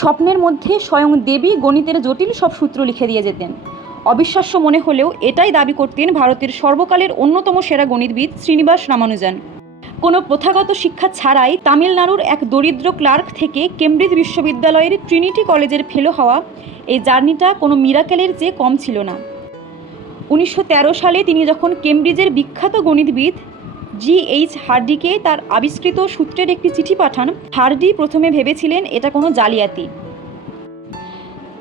স্বপ্নের মধ্যে স্বয়ং দেবী গণিতের জটিল সব সূত্র লিখে দিয়ে যেতেন। অবিশ্বাস্য মনে হলেও এটাই দাবি করতেন ভারতের সর্বকালের অন্যতম সেরা গণিতবিদ শ্রীনিবাস রামানুজন। কোনো প্রথাগত শিক্ষা ছাড়াই তামিলনাড়ুর এক দরিদ্র ক্লার্ক থেকে কেমব্রিজ বিশ্ববিদ্যালয়ের ট্রিনিটি কলেজের ফেলো হওয়া এই জার্নিটা কোনো মিরাকেলের চেয়ে কম ছিল না। 1913 সালে তিনি যখন কেমব্রিজের বিখ্যাত গণিতবিদ G.H. হার্ডিকে তার আবিষ্কৃত সূত্রের একটি চিঠি পাঠান, হার্ডি প্রথমে ভেবেছিলেন এটা কোনো জালিয়াতি,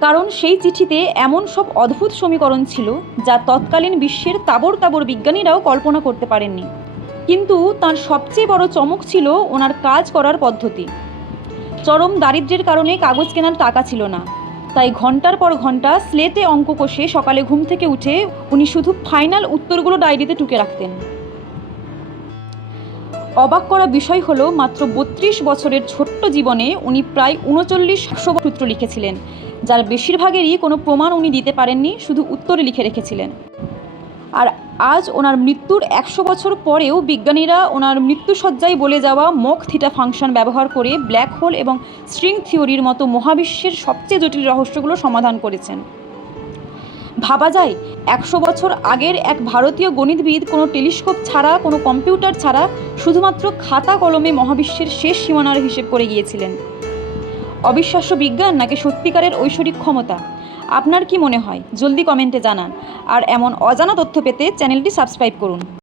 কারণ সেই চিঠিতে এমন সব অদ্ভুত সমীকরণ ছিল যা তৎকালীন বিশ্বের তাবড় তাবড় বিজ্ঞানীরাও কল্পনা করতে পারেননি। কিন্তু তার সবচেয়ে বড় চমক ছিল ওনার কাজ করার পদ্ধতি। চরম দারিদ্র্যের কারণে কাগজ কেনার টাকা ছিল না, তাই ঘন্টার পর ঘন্টা স্লেটে অঙ্ক কষে সকালে ঘুম থেকে উঠে উনি শুধু ফাইনাল উত্তরগুলো ডায়েরিতে টুকে রাখতেন। অবাক করা বিষয় হলো মাত্র 32 বছরের ছোট্ট জীবনে উনি প্রায় 3900 সূত্র লিখেছিলেন, যার বেশিরভাগেরই কোনো প্রমাণ উনি দিতে পারেননি, শুধু উত্তরে লিখে রেখেছিলেন। আর আজ ওনার মৃত্যুর 100 বছর পরেও বিজ্ঞানীরা ওনার মৃত্যুসজ্জায় বলে যাওয়া মক থিটা ফাংশন ব্যবহার করে ব্ল্যাক হোল এবং স্ট্রিং থিওরির মতো মহাবিশ্বের সবচেয়ে জটিল রহস্যগুলো সমাধান করেছেন। ভাবা যায় 100 বছর আগের এক ভারতীয় গণিতবিদ কোনো টেলিস্কোপ ছাড়া, কোনো কম্পিউটার ছাড়া শুধুমাত্র খাতা কলমে মহাবিশ্বের শেষ সীমানার হিসেব করে গিয়েছিলেন। অবিশ্বাস্য বিজ্ঞান নাকি সত্যিকারের ঐশ্বরিক ক্ষমতা? আপনার কি মনে হয়? জলদি কমেন্টে জানান। আর এমন অজানা তথ্য পেতে চ্যানেলটি সাবস্ক্রাইব করুন।